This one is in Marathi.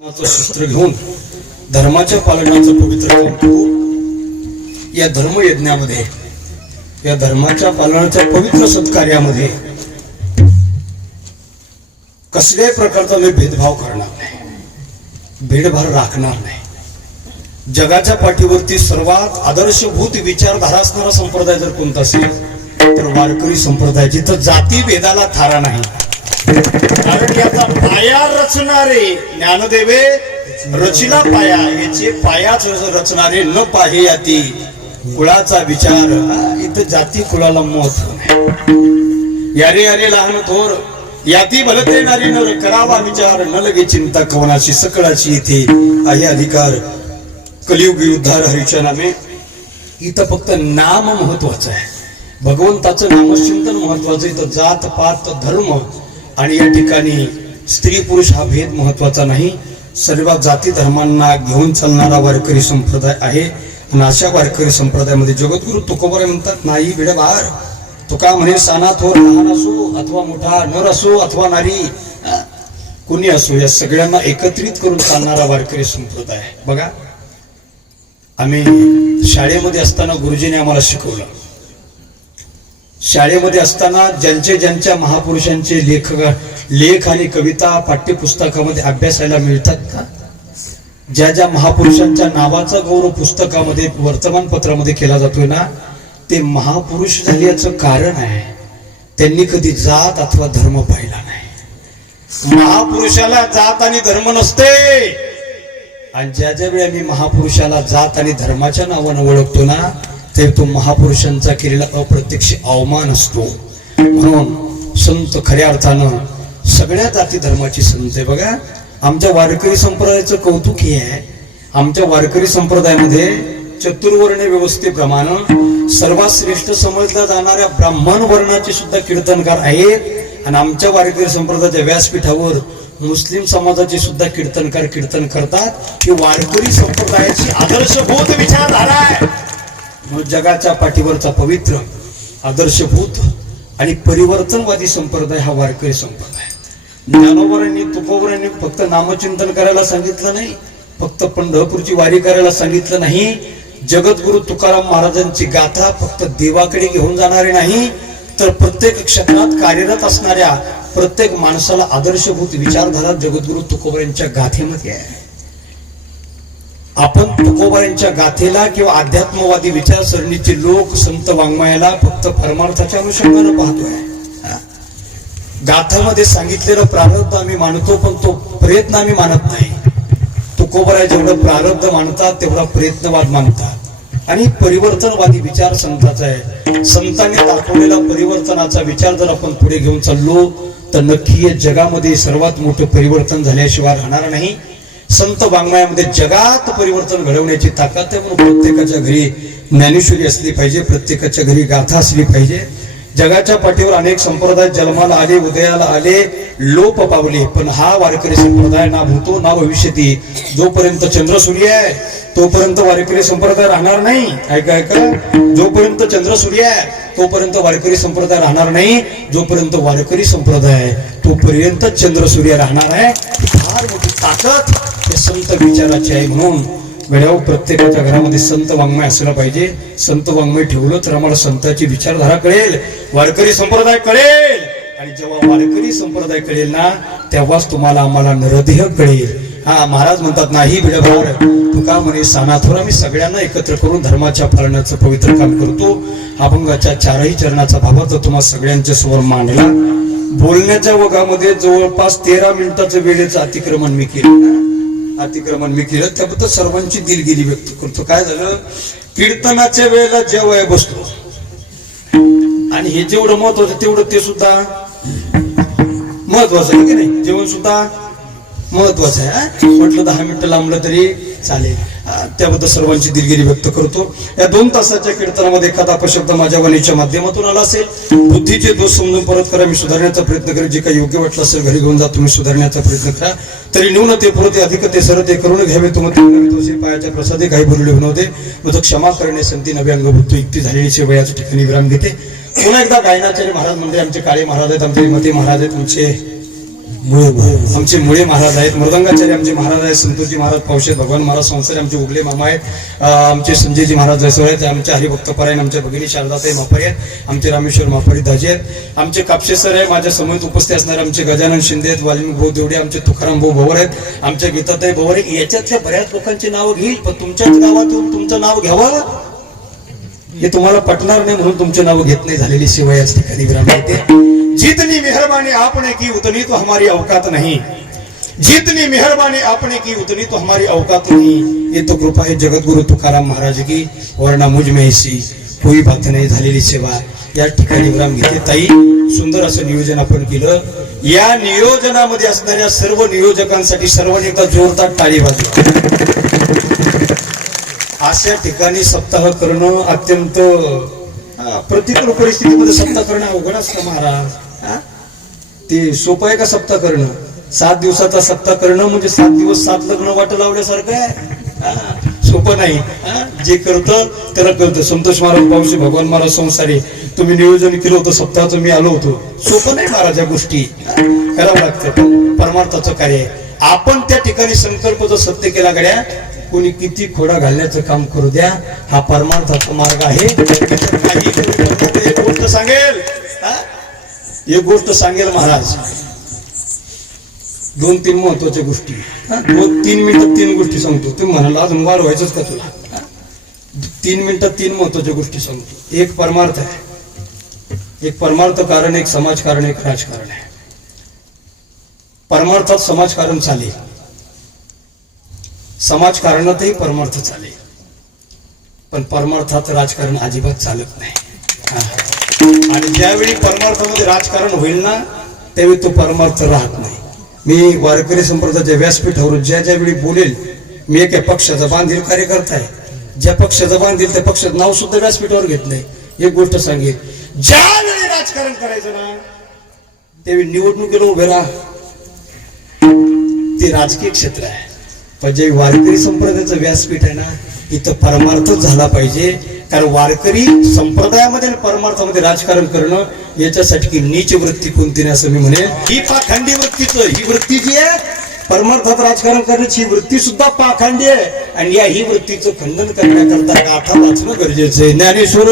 शस्त्र घेऊन धर्माच्या पालनाचं पवित्र काम करू। या धर्मयज्ञामध्ये, या धर्माच्या पालनाच्या पवित्र सत्कार्यामध्ये कसल्याही प्रकारचा मी भेदभाव करणार नाही, भेदभाव राखणार नाही। जगाच्या पाठीवरती सर्वात आदर्शभूत विचारधारा असणारा संप्रदाय जर कोणता असेल तर वारकरी संप्रदाय, जिथं जाती भेदाला थारा नाही। कारण याचा पाया रचणारे ज्ञानदेवे रचिला पाया, याचे पायाच रचणारे न पाहे याती कुळाचा विचार। इथं जाती कुळाला महत्व नाही। यारे यारे लहान थोर याती भलते नारी नर करावा विचार, न लगे चिंता कवनाची सकळाची इथे आहे अधिकार। कलियुगी उद्धार हरीच्या नामे। इथं फक्त नाम महत्वाचं आहे, भगवंताचं नामचिंतन महत्वाचं। इथं जात पात धर्म आणि या ठिकाणी स्त्री पुरुष हा भेद महत्वाचा नाही। सर्व जाती धर्मांना घेऊन चालणारा वारकरी संप्रदाय आहे। आणि अशा वारकरी संप्रदायामध्ये जगद्गुरु तुकोबाराय म्हणतात, नाही भेदभाव। तुका म्हणे साना थोर लहान असो अथवा मोठा, नर असो अथवा नारी, कुणी असो, या सगळ्यांना एकत्रित करून चालणारा वारकरी संप्रदाय आहे। बघा, आम्ही शाळेमध्ये असताना गुरुजीने आम्हाला शिकवलं। शाळेमध्ये असताना ज्यांच्या महापुरुषांचे लेख आणि कविता पाठ्यपुस्तकामध्ये अभ्यासायला मिळतात का? ज्या महापुरुषांच्या नावाचा गौरव पुस्तकामध्ये वर्तमानपत्रामध्ये केला जातोय ना, ते महापुरुष झाल्याचं कारण आहे त्यांनी कधी जात अथवा धर्म पाहिला नाही। महापुरुषाला जात आणि धर्म नसते। आणि ज्या वेळी आम्ही महापुरुषाला जात आणि धर्माच्या नावानं ओळखतो ना, ते तो महापुरुषांचा केलेला अप्रत्यक्ष अवमान असतो। म्हणून संत खऱ्या अर्थानं सगळ्या जाती धर्माची संत आहे। बघा, आमच्या वारकरी संप्रदायाचं कौतुक हे आहे, आमच्या वारकरी संप्रदायामध्ये चतुर्वर्ण्य व्यवस्थेप्रमाणे सर्वात श्रेष्ठ समजल्या जाणाऱ्या ब्राह्मण वर्णाचे सुद्धा कीर्तनकार आहेत। आणि आमच्या वारकरी संप्रदायाच्या व्यासपीठावर मुस्लिम समाजाचे सुद्धा कीर्तनकार कीर्तन करतात। ही वारकरी संप्रदायाची आदर्शभूत विचारधारा आहे। जगाच्या पाठीवरचा पवित्र आदर्शभूत आणि परिवर्तनवादी संप्रदाय हा वारकरी संप्रदाय। ज्ञानोबांनी तुकोबारायांनी फक्त नामचिंतन करायला सांगितलं नाही, फक्त पंढरपूरची वारी करायला सांगितलं नाही, जगद्गुरु तुकाराम महाराजांची गाथा फक्त देवाकडे घेऊन जाणारे नाही, तर प्रत्येक क्षेत्रात कार्यरत असणाऱ्या प्रत्येक माणसाला आदर्शभूत विचारधारा जगद्गुरु तुकोबारायांच्या गाथेमध्ये आहे। आपण तुकोबारायांच्या गाथेला किंवा अध्यात्मवादी विचारसरणीचे लोक संत वाङ्मयाला फक्त परमार्थाच्या अनुषंगाने पाहतोय। गाथामध्ये सांगितलेलं प्रारब्ध आम्ही मानतो, पण तो प्रयत्न आम्ही मानत नाही। तुकोबाराय जेवढं प्रारब्ध मानतात तेवढा प्रयत्नवाद मानतात। आणि परिवर्तनवादी विचार संतांचा आहे। संतांनी दाखवलेला परिवर्तनाचा विचार जर आपण पुढे घेऊन चाललो तर नक्की जगामध्ये सर्वात मोठं परिवर्तन झाल्याशिवाय राहणार नाही। संत वाङ्मयामध्ये जगात परिवर्तन घडवण्याची ताकद आहे। म्हणून प्रत्येकाच्या घरी ज्ञानेश्वरी असली पाहिजे, प्रत्येकाच्या घरी गाथा असली पाहिजे। जगाच्या पाठीवर अनेक संप्रदाय जन्माला आले, उदयाला आले, लोप पावले, पण हा वारकरी संप्रदाय ना भूतो ना भविष्यती। जोपर्यंत चंद्र सूर्य आहे तोपर्यंत वारकरी संप्रदाय राहणार नाही। ऐका, जोपर्यंत चंद्र सूर्य आहे तोपर्यंत वारकरी संप्रदाय राहणार नाही। जोपर्यंत वारकरी संप्रदाय आहे तोपर्यंत चंद्र सूर्य राहणार आहे। फार मोठी ताकद हे संत विचाराची आहे। म्हणून वेळेवर प्रत्येकाच्या घरामध्ये संत वाङ्मय असलं पाहिजे। संत वाङ्मय ठेवलं तर आम्हाला संतांची विचारधारा कळेल, वारकरी संप्रदाय कळेल। आणि जेव्हा वारकरी संप्रदाय कळेल ना, तेव्हाच तुम्हाला आम्हाला नरदेह कळेल। हा, महाराज म्हणतात, नाही भेदभाव। तुका म्हणे सानाथोर, आम्ही सगळ्यांना एकत्र करून धर्माच्या पालनाचं पवित्र काम करतो। अभंगाच्या चारही चरणाचा भावार्थ तुम्हा सगळ्यांच्या समोर मांडला। बोलण्याच्या वगामध्ये जवळपास 13 मिनिटाचं वेळेचं अतिक्रमण मी केलं। त्याबद्दल सर्वांची दिलगिरी व्यक्त करतो। काय झालं, कीर्तनाच्या वेळेला जेवाय बसलो आणि हे जेवढं महत्वाचं तेवढं ते सुद्धा महत्वाचं आहे की नाही, जेवण सुद्धा महत्वाचं आहे। म्हटलं 10 मिनिटं लांबलं तरी चालेल। त्याबद्दल सर्वांची दिलगिरी व्यक्त करतो। या 2 तासाच्या कीर्तनामध्ये एखादा अपशब्द माझ्या वाणीच्या माध्यमातून आला असेल, बुद्धीचे दोष समजून परत करा, मी सुधारण्याचा प्रयत्न करेन। जे काही योग्य वाटलं असेल घरी घेऊन जा, तुम्ही सुधारण्याचा प्रयत्न करा। तरी न्यून ते पुरते अधिक ते सरते करून घ्यावे, तुम्ही पायाच्या प्रसादे काही बोलले नव्हते, मग क्षमा करणे संती नवे अंगभूत युक्ती झालेली सेवयाच्या ठिकाणी विराम घेते। पुन्हा एकदा गायनाचार्य महाराज म्हणजे आमचे काळे महाराज आहेत, आमचे मते महाराज आहेत, आमचे आमचे मुळे महाराज आहेत, मृदंगाचार्य आमचे महाराज आहेत, संतोषजी महाराज पावशे, भगवान महाराज संसारी आमचे उगले मामा आहेत, आमचे संजयजी महाराज जसवळ आहेत, आमचे हरिभक्त परायण आमच्या भगिनी शारदाताई मापारी आहेत, आमचे रामेश्वर मापारी दाजी आहेत, आमचे कापशे सर आहे, माझ्या समोर उपस्थित असणारे आमचे गजानन शिंदे आहेत, वाल्मिक भाऊ देवडे, आमचे तुकाराम भाऊ भवर आहेत, आमच्या गीताताई भवर. याच्यातल्या बऱ्याच लोकांची नावं घेईल, पण तुमच्याच गावातून तुमचं नाव घ्यावं हे तुम्हाला पटणार नाही, म्हणून तुमचे नाव घेत नाही. झालेली सेवा याच ठिकाणी विराम येते. जितनी मेहरबानी आपने की उतनी तो हमारी औकात नहीं, जितनी मेहरबानी आपने की उतनी तो हमारी औकात नहीं, ये तो कृपा है जगतगुरु तुकाराम महाराज की, वरना मुझ में ऐसी कोई बात नाही. झालेली सेवा या ठिकाणी विराम घेते. ताई, सुंदर असं नियोजन आपण केलं. या नियोजनामध्ये असणाऱ्या सर्व नियोजकांसाठी सर्वांनी एकदा जोरदार टाळी वाजवा. अशा ठिकाणी सप्ताह करणं अत्यंत प्रतिकूल परिस्थितीमध्ये सप्ताह करणं अवघड असतं महाराज. ते सोपं आहे का सप्ताह करणं? 7 दिवसाचा सप्ताह करणं म्हणजे 7 दिवस 7 लग्न वाट लावल्यासारखं आहे. सोपं नाही. जे करतं त्याला कळतं. संतोष महाराज पावशी, भगवान महाराज संसारी, तुम्ही नियोजन केलं होतं सप्ताहाचं, मी आलो होतो. सोपं नाही महाराज, या गोष्टी करावं लागतं. परमार्थाचं कार्य आहे. आपण त्या ठिकाणी संकल्प जर सत्य केला गड्या, कोणी किती खोडा घालण्याचं काम करू द्या, हा परमार्थाचा मार्ग आहे. एक गोष्ट सांगेल, एक गोष्ट सांगेल महाराज, 2-3 महत्वाच्या गोष्टी, 2-3 मिनिटात 3 गोष्टी सांगतो. तुम्ही म्हणाला अजून वार व्हायचंच का तुला? 3 मिनिटात 3 महत्वाच्या गोष्टी सांगतो. एक परमार्थ आहे, एक परमार्थ कारण, एक समाजकारण, एक राजकारण आहे. परमार्थात समाजकारण चालेल, समाजकारणातही परमार्थ चालेल, पण परमार्थात राजकारण अजिबात चालत नाही. आणि ज्यावेळी परमार्थामध्ये राजकारण होईल ना, त्यावेळी तो परमार्थ राहत नाही. मी वारकरी संप्रदायाच्या व्यासपीठावर ज्या ज्यावेळी बोलेल, मी एका पक्षाचा बांधील कार्यकर्ता आहे, ज्या पक्षाचा बांधील त्या पक्षाचं नाव सुद्धा व्यासपीठावर घेत नाही. एक गोष्ट सांगेल, ज्यावेळी राजकारण करायचं ना, त्यावेळी निवडणुकीला उभे राहा, ते राजकीय क्षेत्र आहे. पण जे वारकरी संप्रदायाचं व्यासपीठ आहे ना, इथं परमार्थच झाला पाहिजे. कारण वारकरी संप्रदायामध्ये आणि परमार्थामध्ये राजकारण करणं, याच्यासाठी की नीच वृत्ती कोणती नाही असं मी म्हणेन. ही पाखंडी वृत्तीचं, ही वृत्ती जी आहे परमार्थात राजकारण करण्याची, ही वृत्ती सुद्धा पाखंडी आहे. आणि या ही वृत्तीचं खंडन करण्याकरता गाथा वाचणं गरजेचं आहे. ज्ञानेश्वर